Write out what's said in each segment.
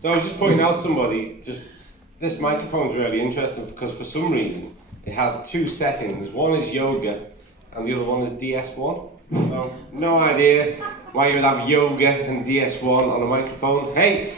So I was just pointing out to somebody, this microphone's really interesting because for some reason it has two settings. One is yoga and the other one is DS1. So no idea why you would have yoga and DS1 on a microphone. Hey,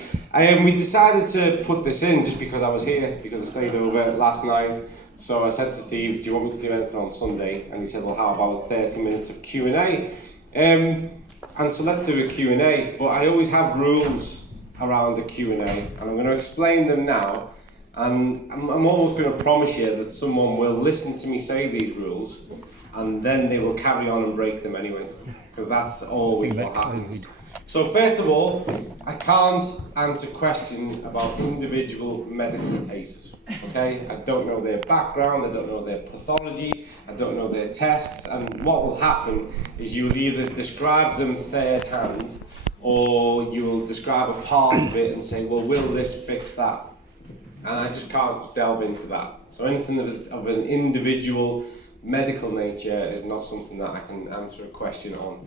we decided to put this in just because I was here, because I stayed over last night. So I said to Steve, do you want me to do anything on Sunday? And he said, well, how about 30 minutes of Q&A? And so let's do a Q&A, but I always have rules around a Q&A, and I'm going to explain them now. And I'm almost going to promise you that someone will listen to me say these rules, and then they will carry on and break them anyway, because that's always what happens. So first of all, I can't answer questions about individual medical cases, okay? I don't know their background, I don't know their pathology, I don't know their tests, and what will happen is you will either describe them third hand, or you will describe a part of it and say, well, will this fix that? And I just can't delve into that. So anything that is of an individual medical nature is not something that I can answer a question on.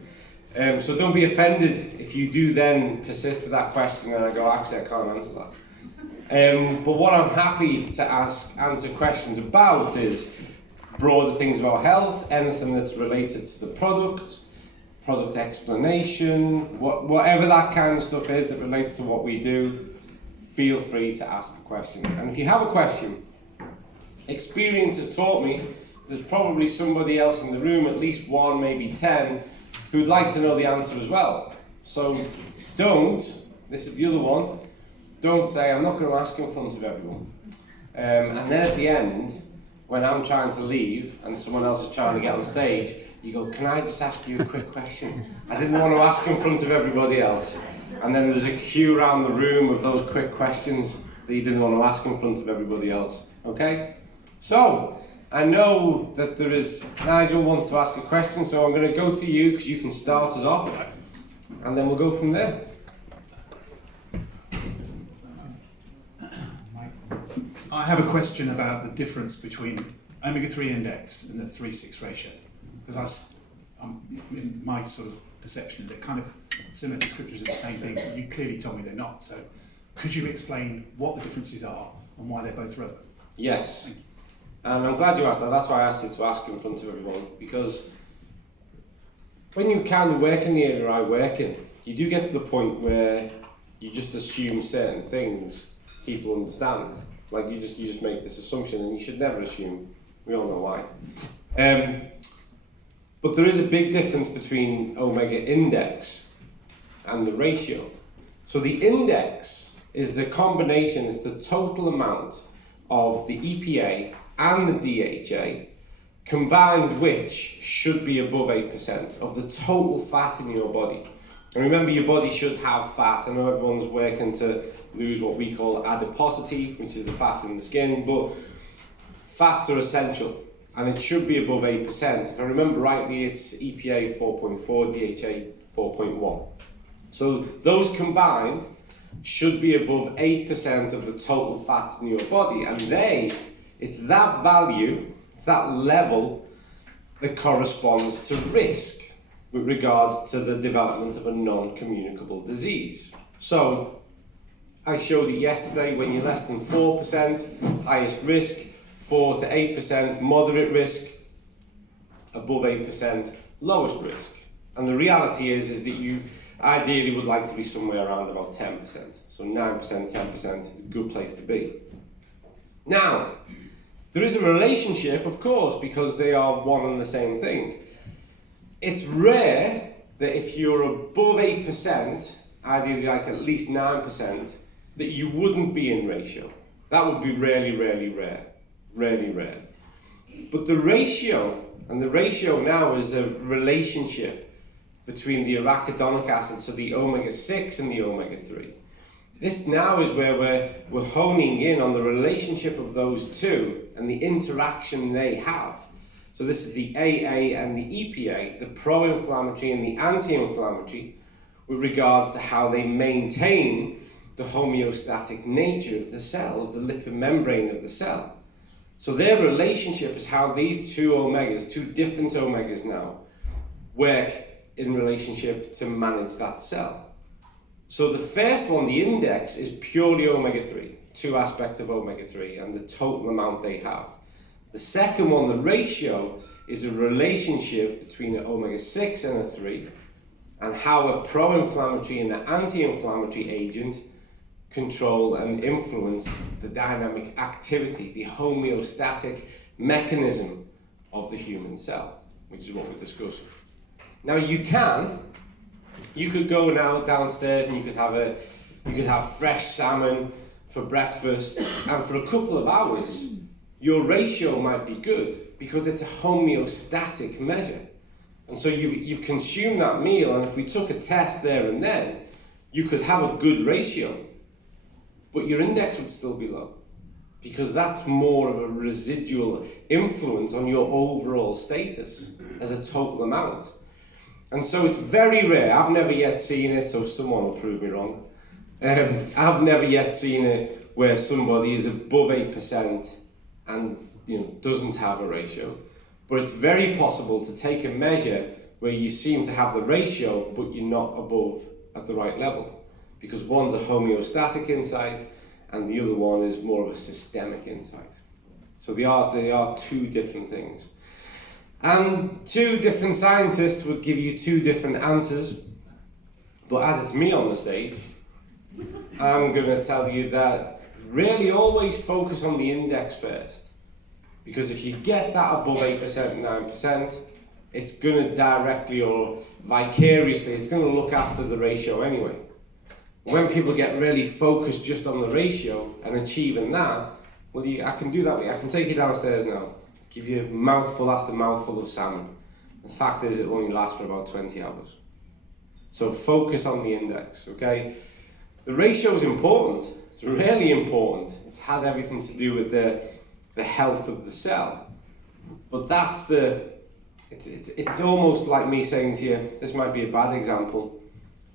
So don't be offended if you do then persist with that question and I go, actually I can't answer that. But what I'm happy to answer questions about is broader things about health, anything that's related to the product explanation, whatever that kind of stuff is that relates to what we do, feel free to ask a question. And if you have a question, experience has taught me there's probably somebody else in the room, at least one, maybe 10, who'd like to know the answer as well. So this is the other one, don't say, I'm not going to ask in front of everyone. And then at the end, when I'm trying to leave and someone else is trying to get on stage, you go, can I just ask you a quick question? I didn't want to ask in front of everybody else. And then there's a queue around the room of those quick questions that you didn't want to ask in front of everybody else. Okay? So, I know that there is, Nigel wants to ask a question, so I'm going to go to you because you can start us off, and then we'll go from there. I have a question about the difference between omega-3 index and the 3-6 ratio, because in my sort of perception, they're kind of similar descriptors of the same thing, but you clearly told me they're not. So could you explain what the differences are and why they're both relevant? Yes. Thank you. And I'm glad you asked that. That's why I asked you to ask in front of everyone, because when you kind of work in the area I work in, you do get to the point where you just assume certain things people understand. Like you just make this assumption, and you should never assume. We all know why. But there is a big difference between omega index and the ratio. So the index is the combination, is the total amount of the EPA and the DHA combined, which should be above 8% of the total fat in your body. And remember, your body should have fat. I know everyone's working to lose what we call adiposity, which is the fat in the skin, but fats are essential and it should be above 8%. If I remember rightly, it's EPA 4.4, DHA 4.1. So those combined should be above 8% of the total fats in your body, and it's that value, it's that level that corresponds to risk with regards to the development of a non-communicable disease. So I showed it yesterday, when you're less than 4%, highest risk, 4 to 8%, moderate risk, above 8%, lowest risk. And the reality is that you ideally would like to be somewhere around about 10%. So 9%, 10% is a good place to be. Now, there is a relationship, of course, because they are one and the same thing. It's rare that if you're above 8%, ideally like at least 9%, that you wouldn't be in ratio. That would be really, really rare. Really rare. But the ratio now is a relationship between the arachidonic acid, so the omega-6 and the omega-3. This now is where we're honing in on the relationship of those two and the interaction they have. So this is the AA and the EPA, the pro-inflammatory and the anti-inflammatory, with regards to how they maintain the homeostatic nature of the cell, of the lipid membrane of the cell. So their relationship is how these two different omegas now, work in relationship to manage that cell. So the first one, the index, is purely omega-3, two aspects of omega-3 and the total amount they have. The second one, the ratio, is a relationship between an omega-6 and a 3 and how a pro-inflammatory and an anti-inflammatory agent control and influence the dynamic activity, the homeostatic mechanism of the human cell, which is what we're discussing. Now you could go now downstairs and you could have fresh salmon for breakfast, and for a couple of hours your ratio might be good because it's a homeostatic measure. And so you've consumed that meal, and if we took a test there and then, you could have a good ratio, but your index would still be low because that's more of a residual influence on your overall status as a total amount. And so it's very rare, I've never yet seen it, so someone will prove me wrong. I've never yet seen it where somebody is above 8% and doesn't have a ratio. But it's very possible to take a measure where you seem to have the ratio, but you're not above at the right level. Because one's a homeostatic insight and the other one is more of a systemic insight. So they are two different things. And two different scientists would give you two different answers. But as it's me on the stage, I'm going to tell you that really always focus on the index first. Because if you get that above 8%, 9%, it's going to directly or vicariously, it's going to look after the ratio anyway. When people get really focused just on the ratio and achieving that, well, I can do that. I can take you downstairs now, give you mouthful after mouthful of salmon. The fact is, it only lasts for about 20 hours. So focus on the index, okay? The ratio is important. It's really important. It has everything to do with the health of the cell. But that's it's almost like me saying to you, this might be a bad example,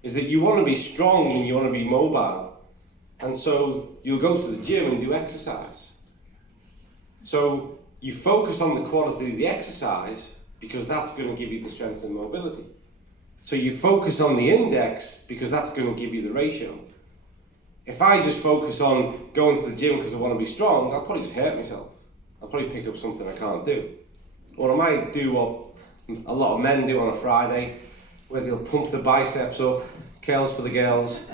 is that you want to be strong and you want to be mobile. And so you'll go to the gym and do exercise. So you focus on the quality of the exercise because that's going to give you the strength and mobility. So you focus on the index because that's going to give you the ratio. If I just focus on going to the gym because I want to be strong, I'll probably just hurt myself. I'll probably pick up something I can't do. Or I might do what a lot of men do on a Friday, where they'll pump the biceps up, curls for the girls.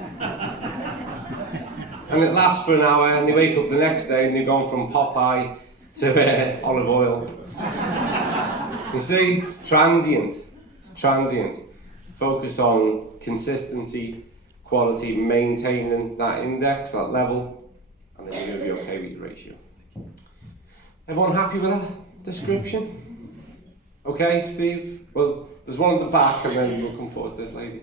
And it lasts for an hour and they wake up the next day and they've gone from Popeye to olive oil. You see, it's transient. It's transient. Focus on consistency, quality, maintaining that index, that level, and then you're going to be okay with your ratio. Everyone happy with that description? Okay, Steve? Well, there's one at the back and then we'll come forward to this lady.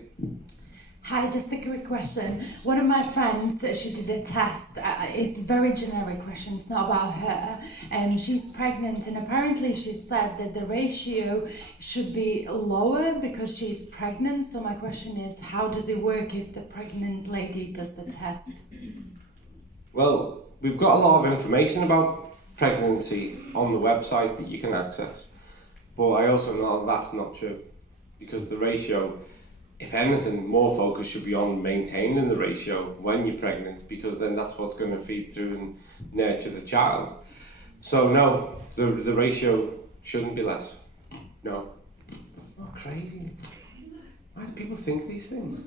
Hi, just a quick question. One of my friends, she did a test. It's a very generic question, it's not about her. And she's pregnant, and apparently she said that the ratio should be lower because she's pregnant. So my question is, how does it work if the pregnant lady does the test? Well, we've got a lot of information about pregnancy on the website that you can access. But I also know that's not true, because the ratio, if anything, more focus should be on maintaining the ratio when you're pregnant, because then that's what's going to feed through and nurture the child. So no, the ratio shouldn't be less. No. Oh, crazy. Why do people think these things?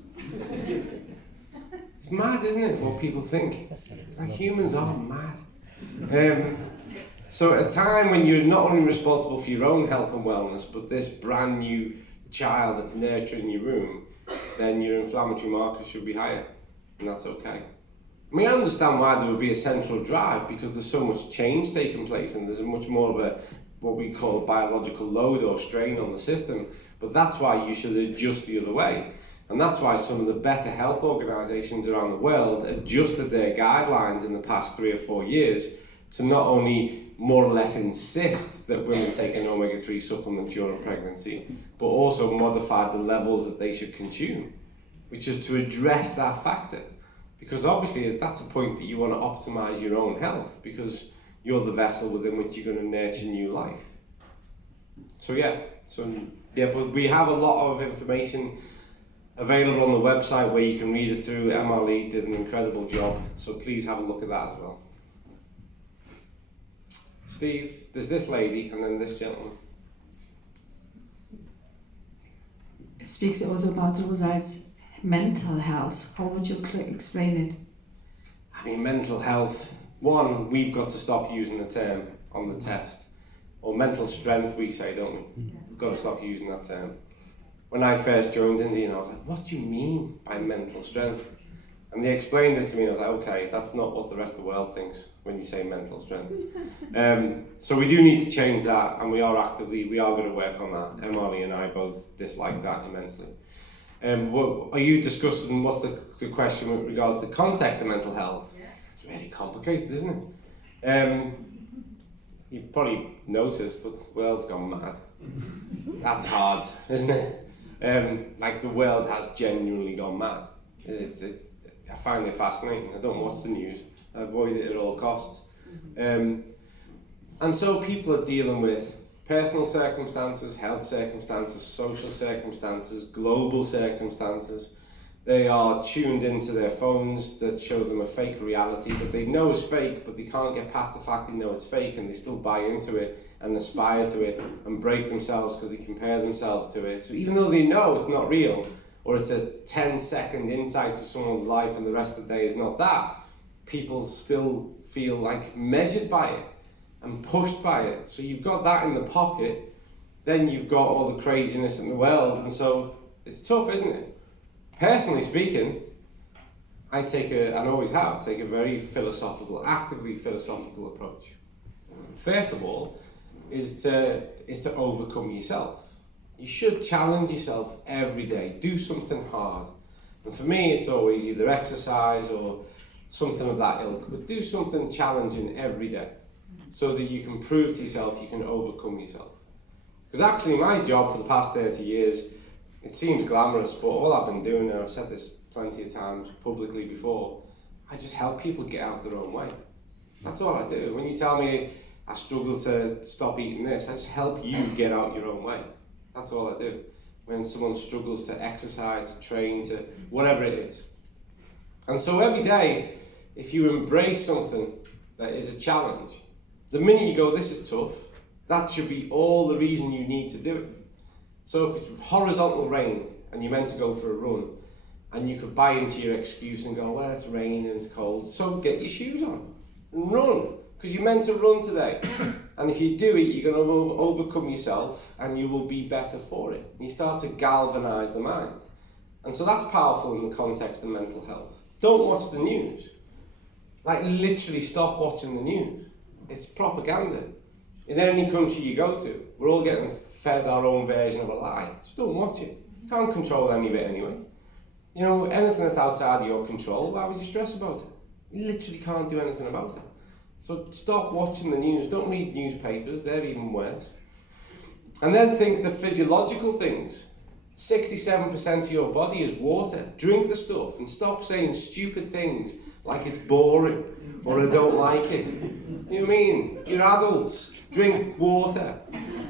It's mad, isn't it, what people think? It's like humans are mad. So at a time when you're not only responsible for your own health and wellness, but this brand new child that's nurturing your womb, then your inflammatory markers should be higher, and that's okay. I mean, I understand why there would be a central drive, because there's so much change taking place and there's a much more of a, what we call a biological load or strain on the system, but that's why you should adjust the other way. And that's why some of the better health organisations around the world adjusted their guidelines in the past 3 or 4 years to not only more or less insist that women take an omega-3 supplement during pregnancy, but also modified the levels that they should consume, which is to address that factor. Because obviously that's a point that you want to optimise your own health, because you're the vessel within which you're going to nurture new life. So yeah, but we have a lot of information available on the website where you can read it through. Emily did an incredible job, so please have a look at that as well. Steve, there's this lady and then this gentleman. It speaks also about Rosa's mental health. How would you explain it? I mean, mental health, one, we've got to stop using the term on the test. Or mental strength, we say, don't we? We've got to stop using that term. When I first joined Indian, I was like, what do you mean by mental strength? And they explained it to me, and I was like, okay, that's not what the rest of the world thinks when you say mental strength. So we do need to change that, and we are going to work on that. Emily and I both dislike that immensely. Are you discussing, what's the question with regards to context of mental health? Yeah. It's really complicated, isn't it? You probably noticed, but the world's gone mad. That's hard, isn't it? Like the world has genuinely gone mad. I find it fascinating. I don't watch the news. I avoid it at all costs. And so people are dealing with personal circumstances, health circumstances, social circumstances, global circumstances. They are tuned into their phones that show them a fake reality that they know is fake, but they can't get past the fact they know it's fake, and they still buy into it and aspire to it and break themselves because they compare themselves to it. So even though they know it's not real, or it's a 10-second insight to someone's life and the rest of the day is not that, people still feel like measured by it and pushed by it. So you've got that in the pocket, then you've got all the craziness in the world, and so it's tough, isn't it? Personally speaking, I and always have, take a very actively philosophical approach. First of all, is to overcome yourself. You should challenge yourself every day, do something hard. And for me, it's always either exercise or something of that ilk, but do something challenging every day so that you can prove to yourself you can overcome yourself. Because actually my job for the past 30 years, it seems glamorous, but all I've been doing, and I've said this plenty of times publicly before, I just help people get out of their own way. That's all I do. When you tell me I struggle to stop eating this, I just help you get out your own way. That's all I do. When someone struggles to exercise, to train, to whatever it is. And so every day, if you embrace something that is a challenge, the minute you go, this is tough, that should be all the reason you need to do it. So if it's horizontal rain and you're meant to go for a run, and you could buy into your excuse and go, well, it's raining and it's cold, so get your shoes on and run, because you're meant to run today. And if you do it, you're going to overcome yourself and you will be better for it. And you start to galvanise the mind. And so that's powerful in the context of mental health. Don't watch the news. Like, literally stop watching the news. It's propaganda. In any country you go to, we're all getting fed our own version of a lie. Just don't watch it. You can't control any of it anyway. You know, anything that's outside of your control, why would you stress about it? You literally can't do anything about it. So stop watching the news. Don't read newspapers, they're even worse. And then think the physiological things. 67% of your body is water. Drink the stuff and stop saying stupid things like it's boring or I don't like it. You know what I mean? You're adults. Drink water.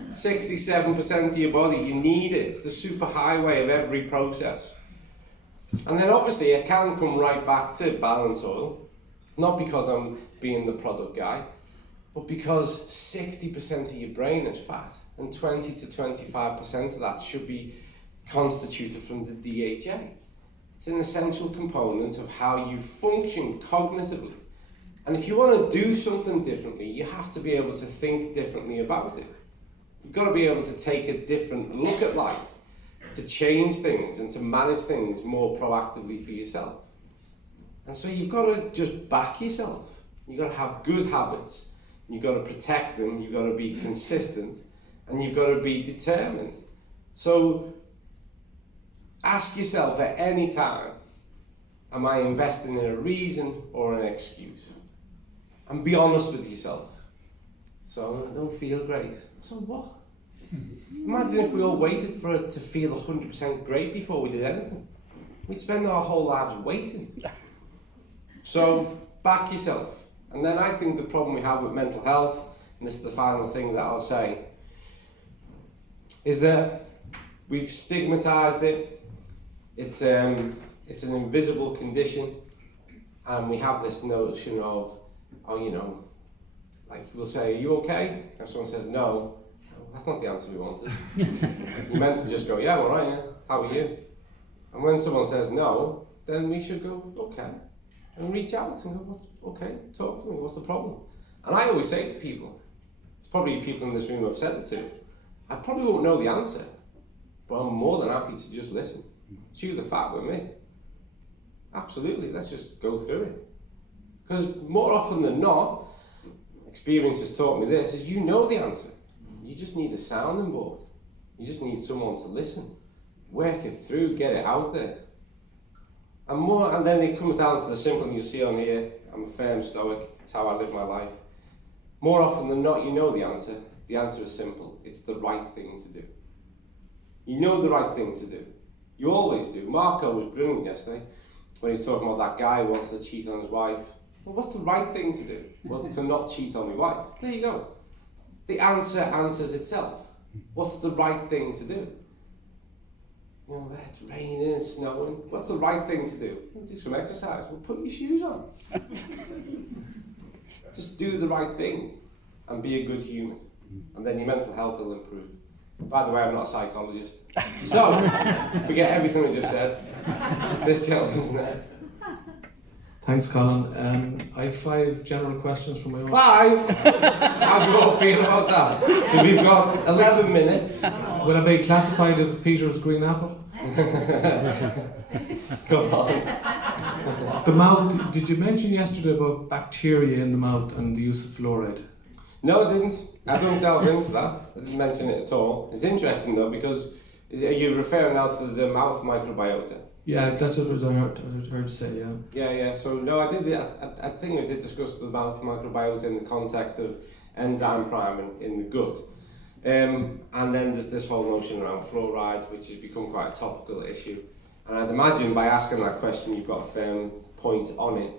67% of your body, you need it. It's the superhighway of every process. And then obviously it can come right back to balance oil. Not because I'm being the product guy, but because 60% of your brain is fat and 20 to 25% of that should be constituted from the DHA. It's an essential component of how you function cognitively. And if you want to do something differently, you have to be able to think differently about it. You've got to be able to take a different look at life, to change things and to manage things more proactively for yourself. And so you've got to just back yourself. You've got to have good habits. You've got to protect them. You've got to be consistent. And you've got to be determined. So ask yourself at any time, am I investing in a reason or an excuse? And be honest with yourself. So I don't feel great. So what? Imagine if we all waited for it to feel 100% great before we did anything. We'd spend our whole lives waiting. So back yourself. And then I think the problem we have with mental health, and this is the final thing that I'll say, is that we've stigmatized it, It's an invisible condition, and we have this notion of, oh, you know, like we'll say, are you okay? If someone says no, that's not the answer we wanted. You're meant to just go, yeah, I'm all right, yeah. How are you? And when someone says no, then we should go, okay, and reach out and go, okay, talk to me, what's the problem? And I always say to people, it's probably people in this room I've said it to, I probably won't know the answer, but I'm more than happy to just listen. Chew the fat with me. Absolutely, let's just go through it. Because more often than not, experience has taught me this, is you know the answer. You just need a sounding board. You just need someone to listen. Work it through, get it out there. And then it comes down to the simple, and you see on here, I'm a firm stoic, it's how I live my life. More often than not, you know the answer. The answer is simple. It's the right thing to do. You know the right thing to do. You always do. Marco was brilliant yesterday when he was talking about that guy who wants to cheat on his wife. Well, what's the right thing to do? Well, to not cheat on your wife. There you go. The answer answers itself. What's the right thing to do? You know, it's raining and snowing. What's the right thing to do? Well, do some exercise. Well, put your shoes on. Just do the right thing and be a good human. And then your mental health will improve. By the way, I'm not a psychologist. So, forget everything I just said. This gentleman's next. Thanks, Colin. I have 5 general questions from my own. 5? How do you all feel about that? Because we've got 11 minutes. Will I be classified as Peter's green apple? Come on. The mouth, did you mention yesterday about bacteria in the mouth and the use of fluoride? No, I didn't. I don't delve into that. I didn't mention it at all. It's interesting though, because you're referring now to the mouth microbiota. Yeah, that's what I heard you say, yeah. Yeah. So no, I think I did discuss the mouth microbiota in the context of enzyme priming in the gut. And then there's this whole notion around fluoride, which has become quite a topical issue. And I'd imagine by asking that question, you've got a firm point on it.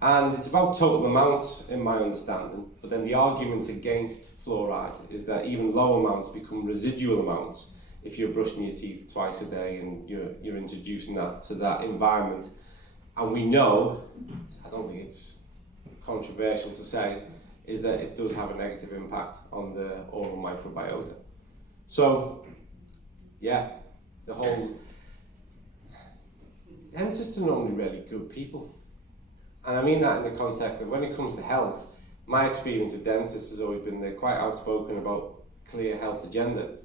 And it's about total amounts, in my understanding. But then the argument against fluoride is that even low amounts become residual amounts if you're brushing your teeth twice a day and you're introducing that to that environment. And we know, I don't think it's controversial to say, is that it does have a negative impact on the oral microbiota. So, yeah, the whole... Dentists are normally really good people. And I mean that in the context of when it comes to health, my experience of dentists has always been they're quite outspoken about clear health agenda.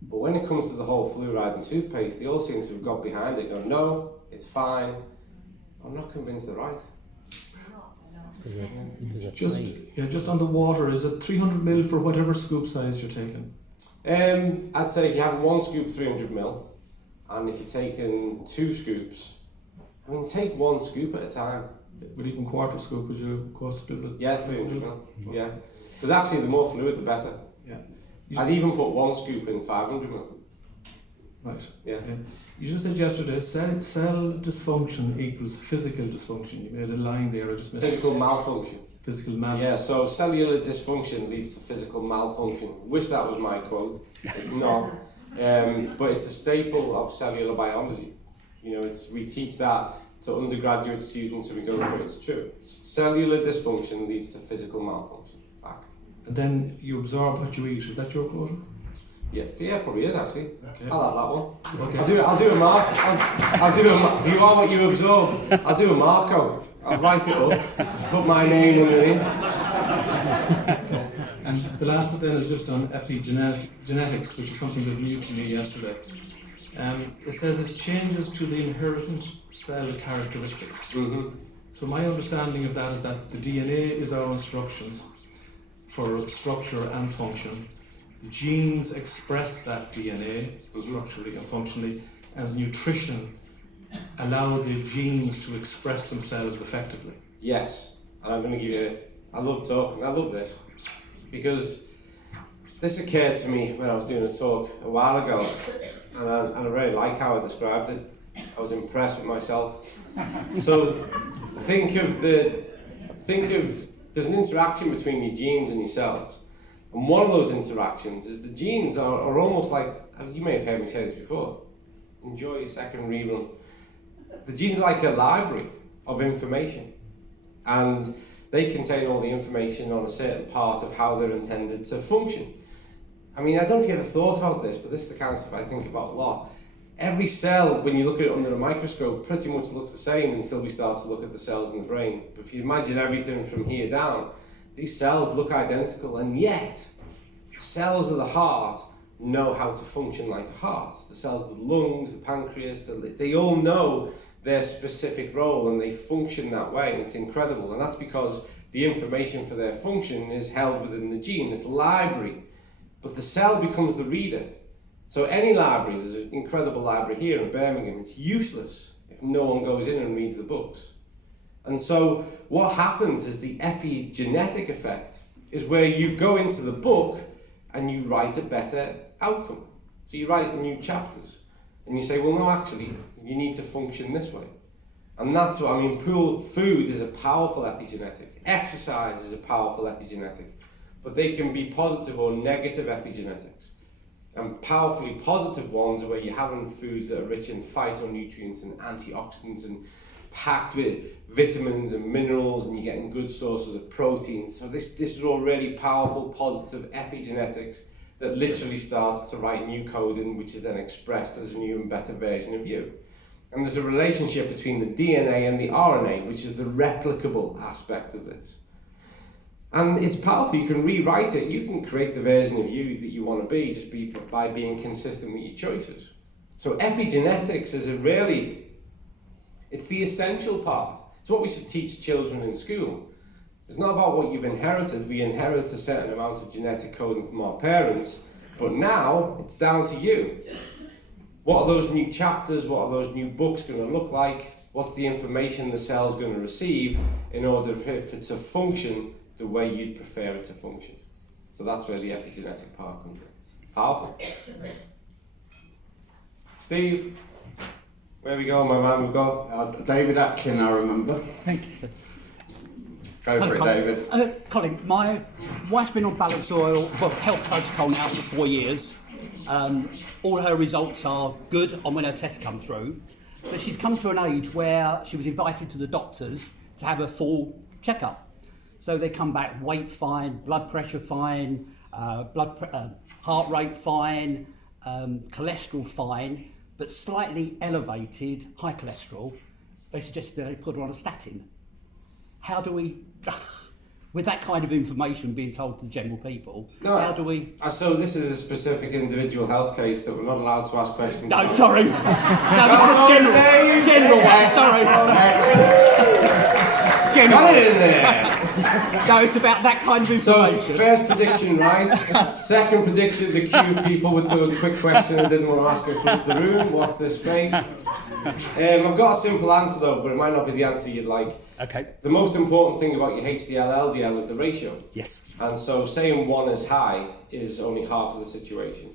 But when it comes to the whole fluoride and toothpaste, they all seem to have got behind it, going, no, it's fine. I'm not convinced they're right. Just on the water, is it 300 ml for whatever scoop size you're taking? I'd say if you have 1 scoop, 300 ml, and if you're taking 2 scoops, I mean, take 1 scoop at a time. With even quarter scoop, would you quarter split it? Yeah, 300 ml. Yeah, because actually the more fluid, the better. Yeah. I'd even put 1 scoop in 500 ml. Right. Yeah. You just said yesterday, cell dysfunction equals physical dysfunction. You made a line there, I just missed. Physical malfunction. Physical malfunction. Yeah, so cellular dysfunction leads to physical malfunction. Wish that was my quote. It's not. But it's a staple of cellular biology. You know, we teach that to undergraduate students and we go through it. It's true. Cellular dysfunction leads to physical malfunction. Fact. And then you absorb what you eat. Is that your quote? Yeah, probably is actually. Okay. I'll have that one. Okay. I'll do a mark. You are what you absorb. I'll do a Marco. I'll write it up. Put my name underneath. Okay. And the last one then is just on epigenetics, which is something that was new to me yesterday. It says it's changes to the inherent cell characteristics. Mm-hmm. So my understanding of that is that the DNA is our instructions for structure and function. The genes express that DNA structurally and functionally, and nutrition allow the genes to express themselves effectively. Yes, and I'm going to give you... I love talking. I love this because this occurred to me when I was doing a talk a while ago, and I really like how I described it. I was impressed with myself. So think of there's an interaction between your genes and your cells. And one of those interactions is the genes are almost like, you may have heard me say this before, enjoy your second rerun. The genes are like a library of information, and they contain all the information on a certain part of how they're intended to function. I mean, I don't know if you ever thought about this, but this is the kind of stuff I think about a lot. Every cell, when you look at it under a microscope, pretty much looks the same until we start to look at the cells in the brain. But if you imagine everything from here down, these cells look identical, and yet cells of the heart know how to function like a heart. The cells of the lungs, the pancreas, they all know their specific role, and they function that way, and it's incredible. And that's because the information for their function is held within the gene, this library. But the cell becomes the reader. So any library, there's an incredible library here in Birmingham, it's useless if no one goes in and reads the books. And so what happens is the epigenetic effect is where you go into the book and you write a better outcome. So you write new chapters and you say, well, no, actually, you need to function this way. And that's what I mean. Food is a powerful epigenetic. Exercise is a powerful epigenetic. But they can be positive or negative epigenetics. And powerfully positive ones are where you're having foods that are rich in phytonutrients and antioxidants and packed with vitamins and minerals, and you're getting good sources of protein. So this is all really powerful, positive epigenetics that literally starts to write new coding, which is then expressed as a new and better version of you. And there's a relationship between the DNA and the RNA, which is the replicable aspect of this. And it's powerful. You can rewrite it. You can create the version of you that you want to be just by being consistent with your choices. So epigenetics is it's the essential part. It's what we should teach children in school. It's not about what you've inherited. We inherit a certain amount of genetic coding from our parents, but now it's down to you. What are those new chapters? What are those new books going to look like? What's the information the cell's going to receive in order for it to function the way you'd prefer it to function? So that's where the epigenetic part comes in. Powerful. Steve, where we go, my man? We've got David Atkin, I remember. Thank you. Go for it, Colin. David. Colin, my wife's been on balanced oil, health protocol now for 4 years. All her results are good on when her tests come through. But she's come to an age where she was invited to the doctors to have a full checkup. So they come back, weight fine, blood pressure fine, heart rate fine, cholesterol fine, but slightly elevated high cholesterol. They suggest that they put her on a statin. How do we, with that kind of information being told to the general people, how do we... So this is a specific individual health case that we're not allowed to ask questions No, about. sorry. No, this is general one, sorry. Got it in there! So it's about that kind of So, information. first prediction right. Second prediction, the queue of people with the quick question and didn't want to ask across the room. Watch this space. I've got a simple answer though, but it might not be the answer you'd like. Okay. The most important thing about your HDL, LDL is the ratio. Yes. And so saying one is high is only half of the situation.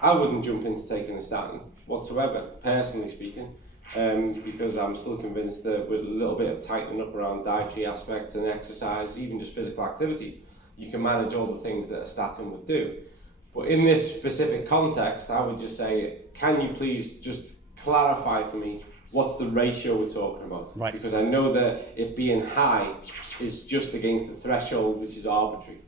I wouldn't jump into taking a statin whatsoever, personally speaking. Because I'm still convinced that with a little bit of tightening up around dietary aspects and exercise, even just physical activity, you can manage all the things that a statin would do. But in this specific context, I would just say, can you please just clarify for me what's the ratio we're talking about? Right. Because I know that it being high is just against the threshold, which is arbitrary.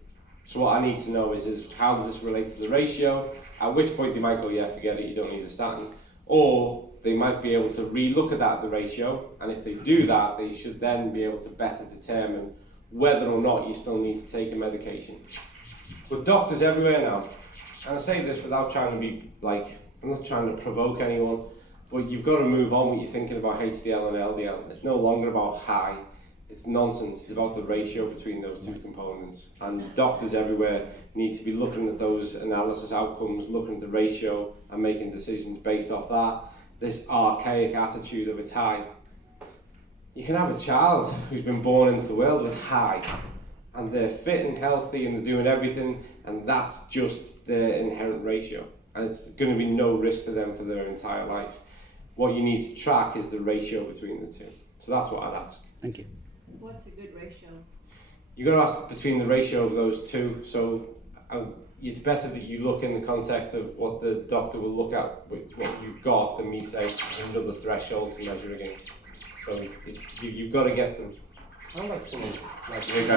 So what I need to know is how does this relate to the ratio? At which point they might go, yeah, forget it, you don't need a statin. Or they might be able to re-look at that, the ratio, and if they do that, they should then be able to better determine whether or not you still need to take a medication. But doctors everywhere now, and I say this without trying to be like, I'm not trying to provoke anyone, but you've got to move on when you're thinking about HDL and LDL. It's no longer about high, it's nonsense, it's about the ratio between those two components. And doctors everywhere need to be looking at those analysis outcomes, looking at the ratio and making decisions based off that. This archaic attitude of it's high. You can have a child who's been born into the world with high, and they're fit and healthy and they're doing everything, and that's just their inherent ratio. And it's going to be no risk to them for their entire life. What you need to track is the ratio between the two. So that's what I'd ask. Thank you. What's a good ratio? You've got to ask between the ratio of those two. So it's better that you look in the context of what the doctor will look at, what you've got, than me saying another threshold to measure against. So you've got to get them. I like someone like There you go.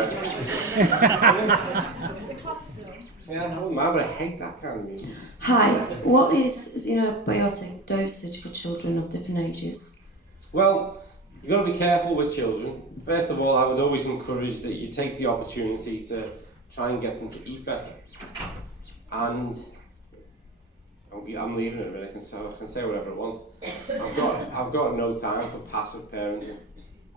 yeah, I wouldn't mind, but I hate that kind of music. Hi, what is xenobiotic dosage for children of different ages? Well, you've got to be careful with children. First of all, I would always encourage that you take the opportunity to try and get them to eat better. And I'm leaving it really, I can say whatever I want. I've got no time for passive parenting.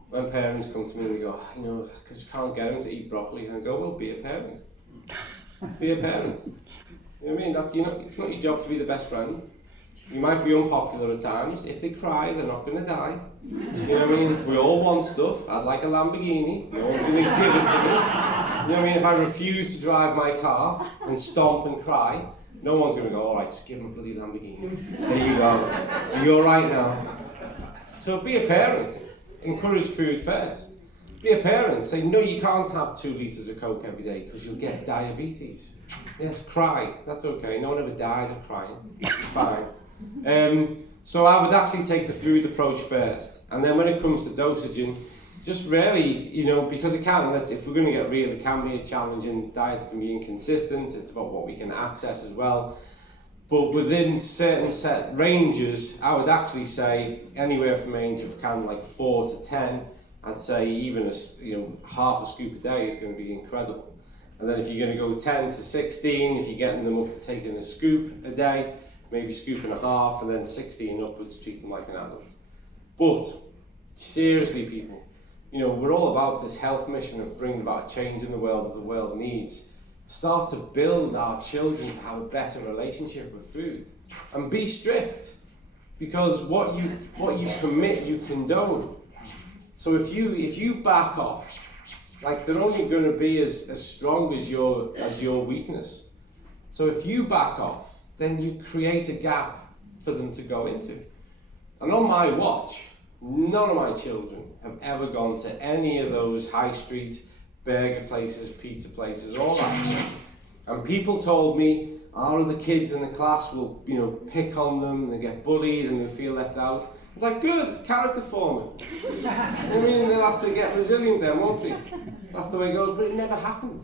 When parents come to me and they go, I just can't get them to eat broccoli, and I go, well, be a parent. Be a parent. You know what I mean? It's not your job to be the best friend. You might be unpopular at times. If they cry, they're not going to die. You know what I mean? We all want stuff. I'd like a Lamborghini. No one's going to give it to me. You know what I mean? If I refuse to drive my car and stomp and cry, no one's going to go, all right, just give him a bloody Lamborghini. There you go. Are you all right now? So be a parent. Encourage food first. Be a parent. Say, no, you can't have 2 litres of Coke every day because you'll get diabetes. Yes, cry. That's okay. No one ever died of crying. Fine. So I would actually take the food approach first. And then when it comes to dosaging, just really, because if we're going to get real, it can be a challenge, and diets can be inconsistent. It's about what we can access as well. But within certain set ranges, I would actually say anywhere from age of kind of like 4 to 10, I'd say even half a scoop a day is going to be incredible. And then if you're going to go 10 to 16, if you're getting them up to taking a scoop a day, maybe scoop and a half, and then 16 upwards, treat them like an adult. But seriously, people, we're all about this health mission of bringing about change in the world that the world needs. Start to build our children to have a better relationship with food, and be strict, because what you permit, you condone. So if you back off, they're only going to be as strong as your weakness. So if you back off, then you create a gap for them to go into. And on my watch, none of my children have ever gone to any of those high street burger places, pizza places, all that. And people told me, the kids in the class will, pick on them, and they get bullied, and they feel left out. It's like, good, it's character forming. I mean, they'll have to get resilient then, won't they? That's the way it goes, but it never happened.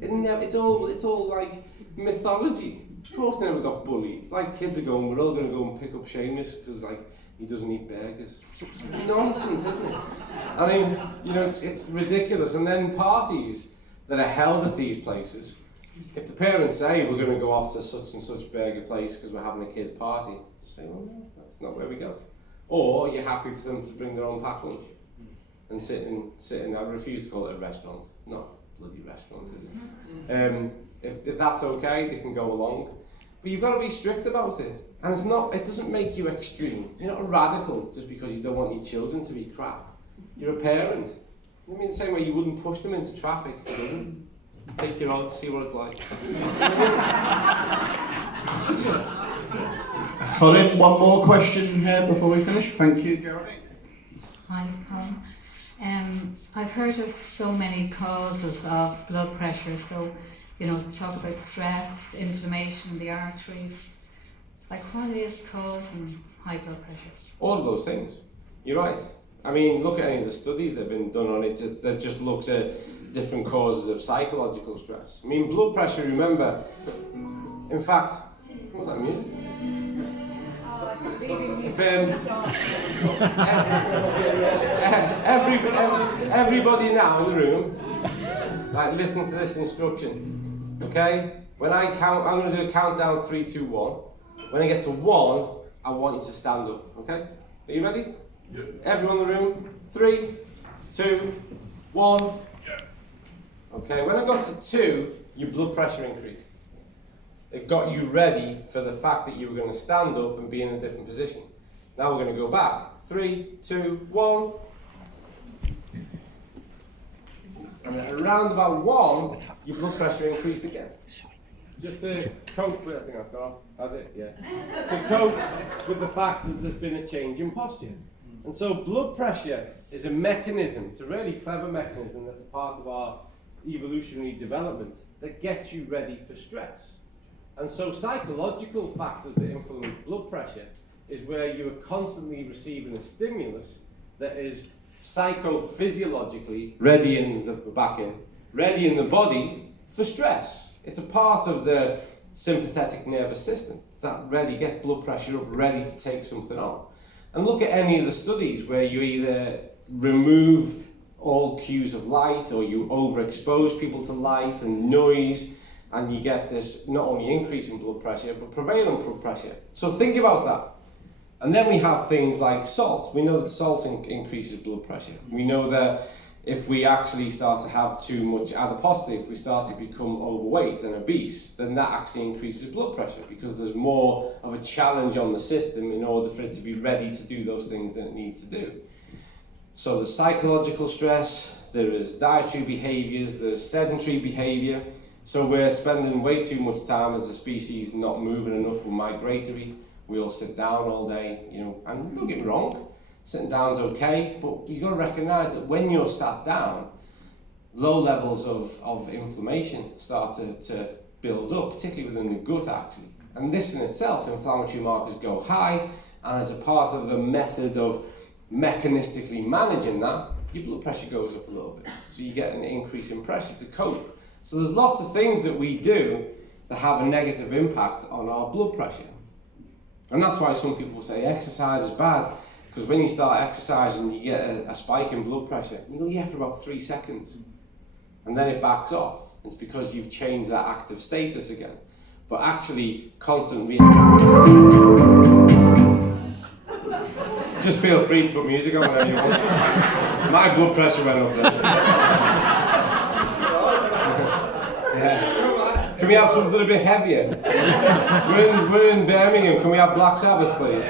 It's all like mythology. Of course they never got bullied. Like kids are going, we're all going to go and pick up Seamus because he doesn't eat burgers. Nonsense, isn't it? I mean, it's ridiculous. And then parties that are held at these places, if the parents say we're going to go off to such and such burger place because we're having a kids' party, just say, well, no, that's not where we go. Or you're happy for them to bring their own packed lunch and sit in. I refuse to call it a restaurant. Not a bloody restaurant, is it? If that's okay, they can go along. But you've got to be strict about it. And it doesn't make you extreme. You're not a radical just because you don't want your children to be crap. You're a parent. I mean, the same way you wouldn't push them into traffic. You wouldn't. Take your odds, see what it's like. Colin, one more question here before we finish. Thank you, Geraldine. Hi, Colin. I've heard of so many causes of blood pressure, so, talk about stress, inflammation, the arteries. What is causing high blood pressure? All of those things. You're right. I mean, look at any of the studies that have been done on it that just looks at different causes of psychological stress. I mean, blood pressure, remember, in fact, what's that music? Everybody now in the room, listen to this instruction, okay? When I count, I'm going to do a countdown 3, 2, 1. When I get to 1, I want you to stand up, okay? Are you ready? Yep. Everyone in the room, 3, 2, 1. Yep. Okay, when I got to 2, your blood pressure increased. It got you ready for the fact that you were going to stand up and be in a different position. Now we're going to go back. 3, 2, 1. And around about 1, your blood pressure increased again. Just to cope with, I think I've got, has it? Yeah. To cope with the fact that there's been a change in posture. And so blood pressure is a mechanism, it's a really clever mechanism that's a part of our evolutionary development that get you ready for stress. And so psychological factors that influence blood pressure is where you are constantly receiving a stimulus that is psychophysiologically ready in the body for stress. It's a part of the sympathetic nervous system. It's that ready, get blood pressure up, ready to take something on. And look at any of the studies where you either remove all cues of light or you overexpose people to light and noise, and you get this not only increase in blood pressure but prevalent blood pressure. So think about that. And then we have things like salt. We know that salt increases blood pressure. We know that if we actually start to have too much adiposity, if we start to become overweight and obese, then that actually increases blood pressure because there's more of a challenge on the system in order for it to be ready to do those things that it needs to do. So there's psychological stress, there is dietary behaviours, there's sedentary behaviour. So we're spending way too much time as a species not moving enough. We're migratory. We all sit down all day, and don't get me wrong, sitting down's okay, but you've got to recognise that when you're sat down, low levels of inflammation start to build up, particularly within the gut actually. And this in itself, inflammatory markers go high, and as a part of the method of mechanistically managing that, your blood pressure goes up a little bit. So you get an increase in pressure to cope. So there's lots of things that we do that have a negative impact on our blood pressure. And that's why some people say exercise is bad, because when you start exercising, you get a spike in blood pressure. You go, yeah, for about 3 seconds. And then it backs off. It's because you've changed that active status again. But actually, constantly... Just feel free to put music on whenever you want. My blood pressure went up there. Yeah. Can we have something a bit heavier? We're in Birmingham. Can we have Black Sabbath, please?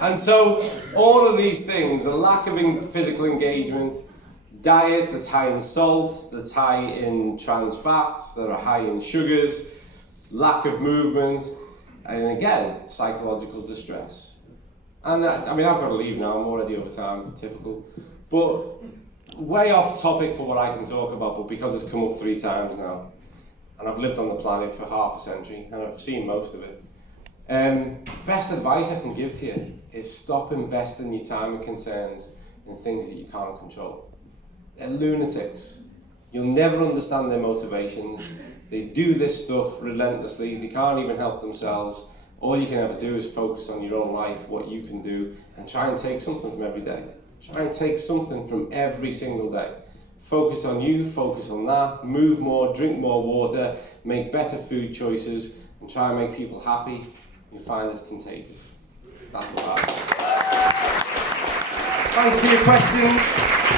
And so, all of these things, a lack of physical engagement, diet that's high in salt, that's high in trans fats, that are high in sugars, lack of movement, and again, psychological distress. And I've got to leave now, I'm already over time, typical. But way off topic for what I can talk about, but because it's come up 3 times now, and I've lived on the planet for half a century, and I've seen most of it. Best advice I can give to you is stop investing your time and concerns in things that you can't control. They're lunatics. You'll never understand their motivations. They do this stuff relentlessly. They can't even help themselves. All you can ever do is focus on your own life, what you can do, and try and take something from every day. Try and take something from every single day. Focus on you, focus on that, move more, drink more water, make better food choices, and try and make people happy. You find it's contagious. That's all I have. Thanks for your questions.